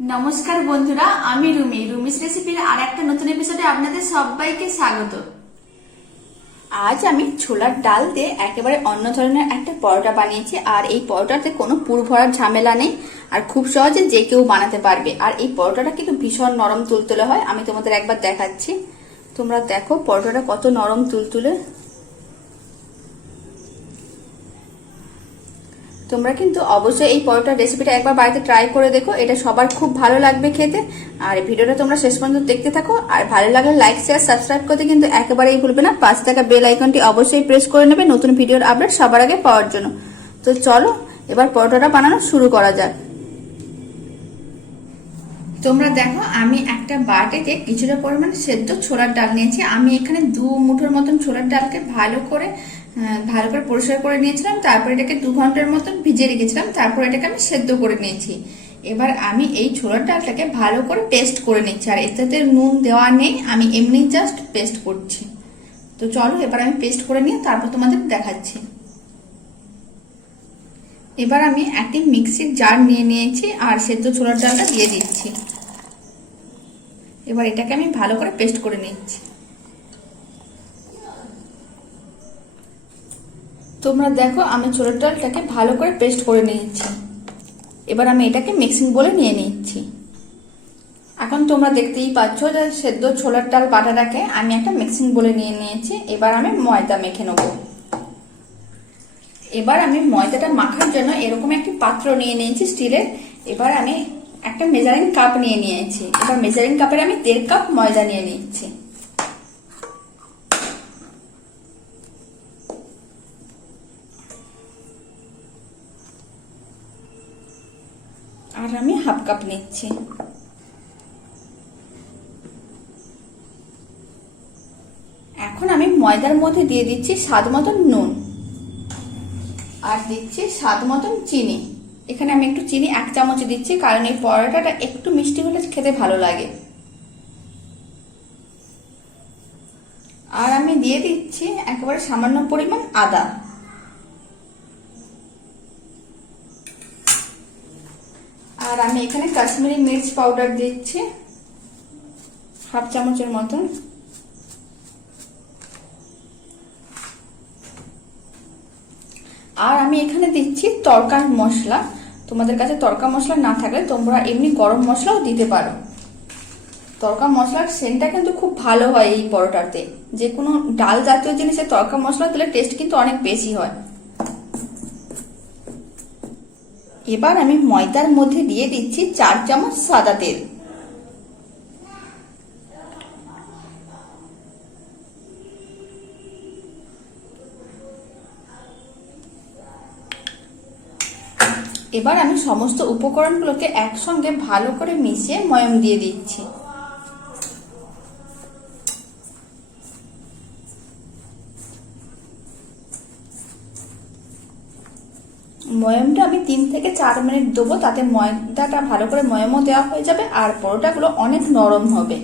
নমস্কার বন্ধুরা, আমি রুমিস রেসিপির আর একটা নতুন এপিসোডে আপনাদের সবাইকে স্বাগত। আজ আমি ছোলার ডাল দিয়ে একেবারে অন্য ধরনের একটা পরোটা বানিয়েছি। আর এই পরোটাতে কোনো পুর ভরার ঝামেলা নেই আর খুব সহজে যে কেউ বানাতে পারবে। আর এই পরোটাটা কিন্তু ভীষণ নরম তুলতুলে হয়। আমি তোমাদের একবার দেখাচ্ছি, তোমরা দেখো পরোটাটা কত নরম তুলতুলে। তোমরা কিন্তু অবশ্যই এই পরোটার রেসিপিটা একবার বাড়িতে ট্রাই করে দেখো, এটা সবার খুব ভালো লাগবে খেতে। আর ভিডিওটা তোমরা শেষ পর্যন্ত দেখতে থাকো, আর ভালো লাগলে লাইক শেয়ার সাবস্ক্রাইব করতে কিন্তু একেবারেই ভুলবে না। পাশে থাকা বেল আইকনটি অবশ্যই প্রেস করে নেবে নতুন ভিডিওর আপডেট সবার আগে পাওয়ার জন্য। তো চলো এবার পরোটাটা বানানো শুরু করা যাক। তোমরা দেখো আমি একটা বাটিতে কিছুটা পরিমাণ সেদ্ধ ছোলার ডাল নিয়েছি। আমি এখানে 2 মুঠোর মতন ছোলার ডালকে ভালো করে পরিষ্কার করে নিয়েছিলাম। তারপর এটাকে 2 ঘন্টার মতন ভিজিয়ে রেখেছিলাম। তারপর এটাকে আমি সেদ্ধ করে নিয়েছি। এবার আমি এই ছোলার ডালটাকে ভালো করে পেস্ট করে নিচ্ছি। আর এটাতে নুন দেওয়া নেই, আমি এমনি জাস্ট পেস্ট করছি। তো চলো এবার আমি পেস্ট করে নিয়ে তারপর তোমাদের দেখাচ্ছি। এবার আমি একটি মিক্সির জার নিয়ে নিয়েছি আর সেদ্ধ ছোলার ডালটা দিয়ে দিচ্ছি। এবার এটাকে আমি ভালো করে পেস্ট করে নিচ্ছি। তোমরা দেখো আমি ছোলার ডালটাকে ভালো করে পেস্ট করে নিয়েছি। এবার আমি এটাকে মিক্সিং বলে নিয়ে নিচ্ছি। এখন তোমরা দেখতেই পাচ্ছ যে সেদ্ধ ছোলার ডাল বাটাটাকে আমি একটা মিক্সিং বলে নিয়ে নিয়েছি। এবার আমি ময়দা মেখে নেব। এবার আমি ময়দাটা মাখার জন্য এরকম একটি পাত্র নিয়ে নিয়েছি স্টিলের। এবার আমি একটা মেজারিং কাপ নিয়ে নিয়েছি। এবার মেজারিং কাপের আমি 1.5 কাপ ময়দা নিয়ে নিচ্ছি। আর আমি 1/2 কাপ নিচ্ছি। এখন আমি ময়দার মধ্যে দিয়ে দিচ্ছি স্বাদ মতন নুন আর দিচ্ছি স্বাদ মতন চিনি। এখানে আমি একটু চিনি 1 চামচ দিচ্ছি, কারণ এই পরোটাটা একটু মিষ্টি হলে খেতে ভালো লাগে। আর আমি দিয়ে দিচ্ছি একেবারে সামান্য পরিমাণ আদা। আর আমি এখানে কাশ্মীরি মির্চ পাউডার দিচ্ছি 1/2 চামচের মতন। আর আমি এখানে দিচ্ছি তড়কা মশলা। তোমাদের কাছে তড়কা মশলা না থাকলে তোমরা এমনি গরম মশলাও দিতে পারো। তড়কা মশলার সেন্টটা কিন্তু খুব ভালো হয় এই পরোটাতে। যে কোনো ডাল জাতীয় জিনিসে তড়কা মশলা দিলে টেস্ট কিন্তু অনেক বেশি হয়। এবার আমি ময়দার মধ্যে দিয়ে দিচ্ছি 4 চামচ সাদা তেল। এবার আমি সমস্ত উপকরণগুলোকে একসঙ্গে ভালো করে মিশিয়ে ময়াম দিয়ে দিচ্ছি। ময়ামটা আমি 3 থেকে 4 মিনিট দেবো, তাতে ময়দাটা ভালো করে ময়ামও দেওয়া হয়ে যাবে আর পরোটাগুলো অনেক নরম হবে।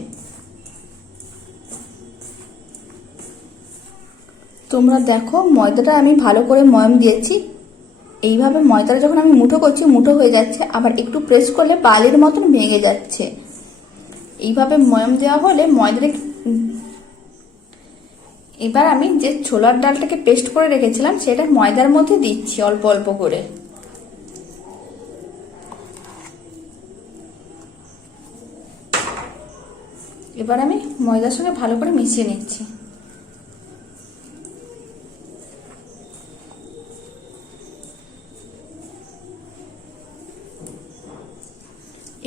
তোমরা দেখো ময়দাটা আমি ভালো করে ময়াম দিয়েছি। এইভাবে ময়দাটা যখন আমি মুঠো করছি মুঠো হয়ে যাচ্ছে, আবার একটু প্রেস করলে বালির মতন ভেঙে যাচ্ছে। এইভাবে ময়াম দেওয়া হলে ময়দাটা। এবার আমি যে ছোলার ডালটাকে পেস্ট করে রেখেছিলাম সেটা ময়দার মধ্যে দিচ্ছি অল্প অল্প করে। এবার আমি ময়দার সঙ্গে ভালো করে মিশিয়ে নিচ্ছি।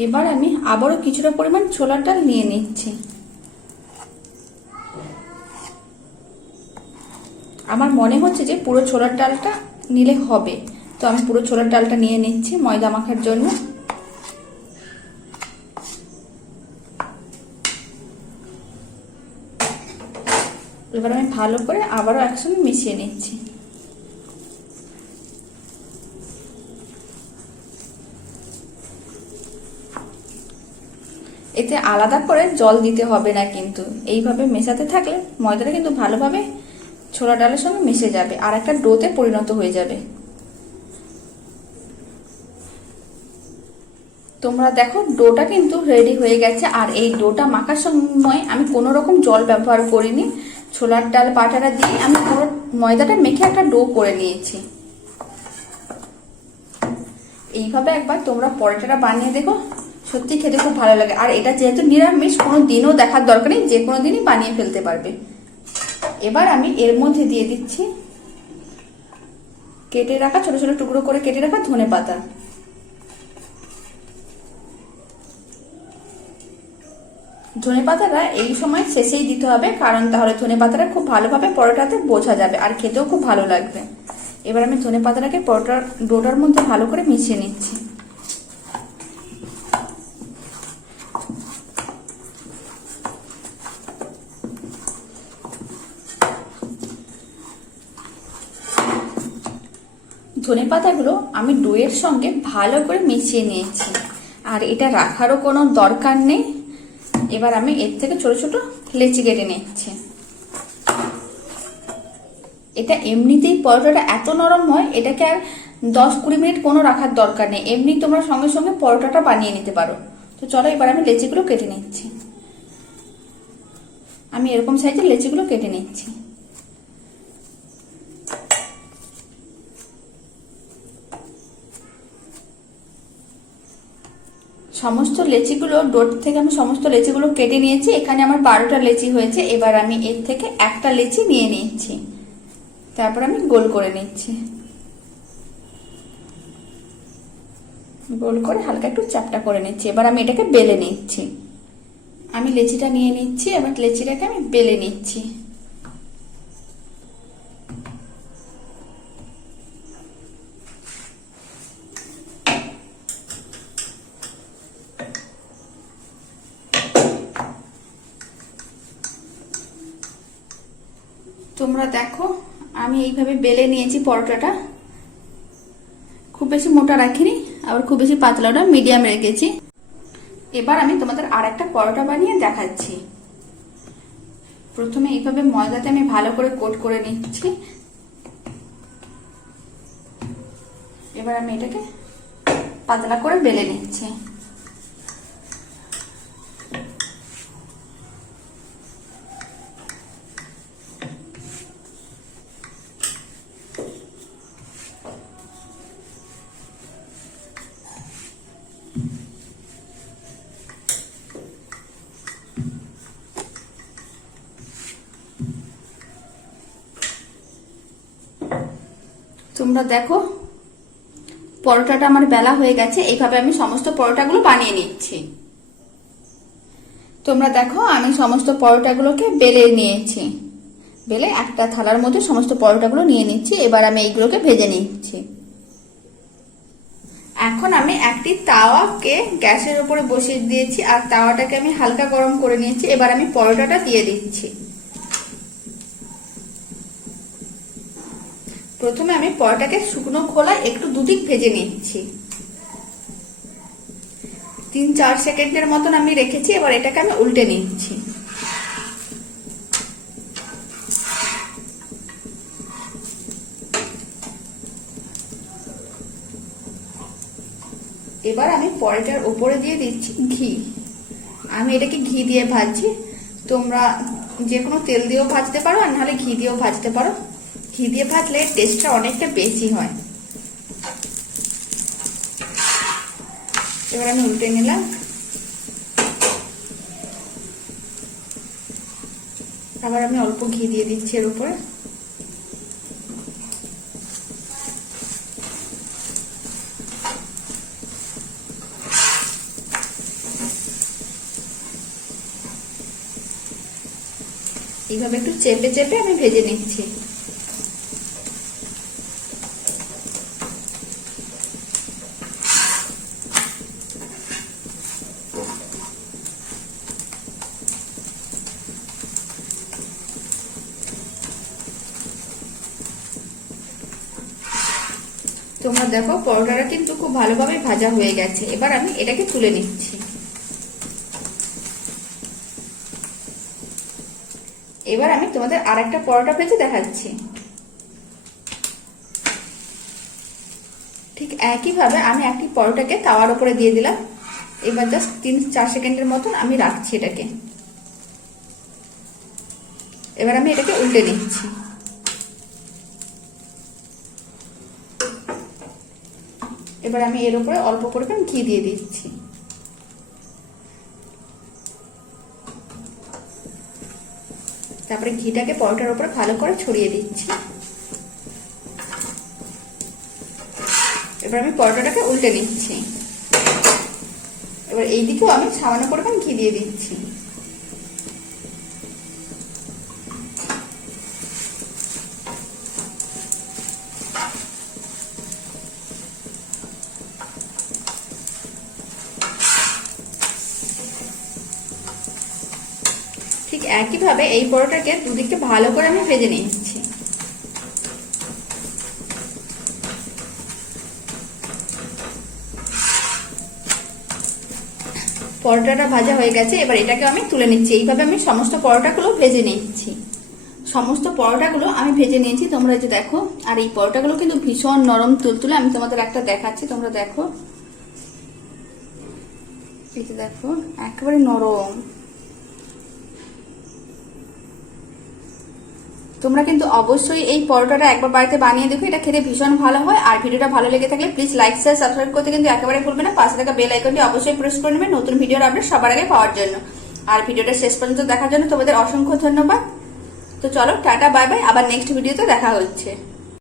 এবার আমি আবারও কিছুটা পরিমাণ ছোলার ডাল নিয়ে নিচ্ছি। আমার মনে হচ্ছে যে পুরো ছোলার ডালটা নিলে হবে, তো আমি পুরো ছোলার ডালটা নিয়ে নিচ্ছি ময়দা মাখার জন্য। এবার আমি ভালো করে আবারও একসঙ্গে মিশিয়ে নিচ্ছি। এতে আলাদা করে জল দিতে হবে না, কিন্তু এইভাবে মেশাতে থাকলে ময়দাটা কিন্তু ভালোভাবে ছোলা ডালের সঙ্গে মিশে যাবে আর একটা ডোতে পরিণত হয়ে যাবে। তোমরা দেখো ডোটা কিন্তু রেডি হয়ে গেছে। আর এই ডোটা মাখার সময় আমি কোনো রকম জল ব্যবহার করিনি, ছোলার ডাল বাটাটা দিয়ে আমি পুরো ময়দাটা মেখে একটা ডো করে নিয়েছি। এইভাবে একবার তোমরা পরোটাটা বানিয়ে দেখো, সত্যি খেতে খুব ভালো লাগে। আর এটা যেহেতু নিরামিষ, কোনো দিনও দেখার দরকার নেই, যে কোনো দিনই বানিয়ে ফেলতে পারবে। এবার আমি এর মধ্যে দিয়ে দিচ্ছি কেটে রাখা, ছোট ছোট টুকরো করে কেটে রাখা ধনেপাতা। ধনেপাতাটা এই সময় শেষেই দিতে হবে, কারণ তাহলে ধনেপাতাটা খুব ভালোভাবে পরোটাতে বোঝা যাবে আর খেতেও খুব ভালো লাগবে। এবার আমি ধনেপাতাটাকে পরোটার ডোটার মধ্যে ভালো করে মিশিয়ে নিচ্ছি। ধনেপাতাগুলো আমি ডোয়ের সঙ্গে ভালো করে মিশিয়ে নিয়েছি, আর এটা রাখারও কোনো দরকার নেই। এবার আমি এর থেকে ছোট ছোট লেচি কেটে নিচ্ছি। এটা এমনিতেই পরোটাটা এত নরম হয়, এটাকে আর 10-20 মিনিট কোনো রাখার দরকার নেই, এমনি তোমরা সঙ্গে সঙ্গে পরোটাটা বানিয়ে নিতে পারো। তো চলো এবার আমি লেচিগুলো কেটে নিচ্ছি। আমি এরকম সাইজের লেচিগুলো কেটে নিচ্ছি। সমস্ত লেচিগুলো ডোট থেকে আমি সমস্ত লেচিগুলো কেটে নিয়েছি। এখানে আমার 12টা লেচি হয়েছে। এবার আমি এর থেকে একটা লেচি নিয়ে নিচ্ছি, তারপর আমি গোল করে নিচ্ছি। গোল করে হালকা একটু চ্যাপটা করে নিচ্ছি। এবার আমি এটাকে বেলে নিচ্ছি। আমি লেচিটা নিয়ে নিচ্ছি, এবার লেচিটাকে আমি বেলে নিচ্ছি। তোমরা দেখো আমি এইভাবে বেলে নিয়েছি পরোটাটা। খুব বেশি মোটা রাখিনি, আবার খুব বেশি পাতলাও না, মিডিয়াম রেখেছি। এবার আমি তোমাদের আর একটা পরোটা বানিয়ে দেখাচ্ছি। প্রথমে এইভাবে ময়দাতে আমি ভালো করে কোট করে নিচ্ছি। এবার আমি এটাকে পাতলা করে বেলে নিচ্ছি। তোমরা দেখো পরোটাটা আমার বেলা হয়ে গেছে। এইভাবে আমি সমস্ত পরোটাগুলো বানিয়ে নিচ্ছি। তোমরা দেখো আমি সমস্ত পরোটাগুলোকে বেলে নিয়েছি। বেলে একটা থালার মধ্যে সমস্ত পরোটাগুলো নিয়ে নিচ্ছি। এবার আমি এইগুলোকে ভেজে নিচ্ছি। এখন আমি একটি তাওয়াকে গ্যাসের উপরে বসিয়ে দিয়েছি, আর তাওয়াটাকে আমি হালকা গরম করে নিয়েছি। এবার আমি পরোটাটা দিয়ে দিচ্ছি। প্রথমে আমি পরোটাকে শুকনো খোলায় একটু দুদিক ভেজে নিচ্ছি। 3-4 সেকেন্ডের মতন আমি রেখেছি। এবার এটাকে আমি উল্টে নিচ্ছি। এবার আমি পরোটার উপরে দিয়ে দিচ্ছি ঘি। আমি এটাকে ঘি দিয়ে ভাজছি। তোমরা যে কোনো তেল দিয়েও ভাজতে পারো, আর নাহলে ঘি দিয়েও ভাজতে পারো। ঘি দিয়ে ভাজলে টেস্টটা অনেকটা বেশি হয়। এবার আমি উল্টে নিলাম। আবার আমি অল্প ঘি দিয়ে দিচ্ছি এর উপরে। এইভাবে একটু চেপে চেপে আমি ভেজে নিচ্ছি। তোমরা দেখো পরোটাটা কিন্তু খুব ভালোভাবে ভাজা হয়ে গেছে। এবার আমি এটাকে তুলে নিচ্ছি। এবার আমি তোমাদের আর একটা পরোটা ভেজে দেখাচ্ছি। ঠিক একইভাবে আমি একটি পরোটাকে তাওয়ার উপরে দিয়ে দিলাম। এবার জাস্ট 3-4 সেকেন্ডের মতন আমি রাখছি এটাকে। এবার আমি এটাকে উল্টে নিচ্ছি। এবার আমি এর উপরে অল্প করে ঘি দিয়ে দিচ্ছি। তারপরে ঘিটাকে পরোটার উপরে ভালো করে ছড়িয়ে দিচ্ছি। এবার আমি পরোটাটাকে উল্টে নিচ্ছি। এবার এই দিকেও আমি সামান্য পরিমাণ ঘি দিয়ে দিচ্ছি। ঠিক একইভাবে এই পরোটাকে দুদিকটা ভালো করে আমি ভেজে নিচ্ছি। পরোটাটা ভাজা হয়ে গেছে, এবার এটাকে আমি তুলে নিচ্ছি। এইভাবে আমি সমস্ত পরোটাগুলো ভেজে নিচ্ছি। সমস্ত পরোটাগুলো আমি ভেজে নিয়েছি, তোমরা যে দেখো। আর এই পরোটাগুলো কিন্তু ভীষণ নরম তুলতুলে। আমি তোমাদের একটা দেখাচ্ছি, তোমরা দেখো। এই যে দেখো, একেবারে নরম। তোমরা কিন্তু অবশ্যই এই পরোটাটা একবার বাড়িতে বানিয়ে দেখো, এটা খেতে ভীষণ ভালো হয়। আর ভিডিওটা ভালো লেগে থাকলে প্লিজ লাইক শেয়ার সাবস্ক্রাইব করতে কিন্তু একেবারে ভুলবে না। পাশে থাকা বেল আইকনটি অবশ্যই প্রেস করে নেবে নতুন ভিডিওর আপডেট সবার আগে পাওয়ার জন্য। আর ভিডিওটা শেষ পর্যন্ত দেখার জন্য তোমাদের অসংখ্য ধন্যবাদ। তো চলো, টাটা, বাই বাই, আবার নেক্সট ভিডিওতে দেখা হচ্ছে।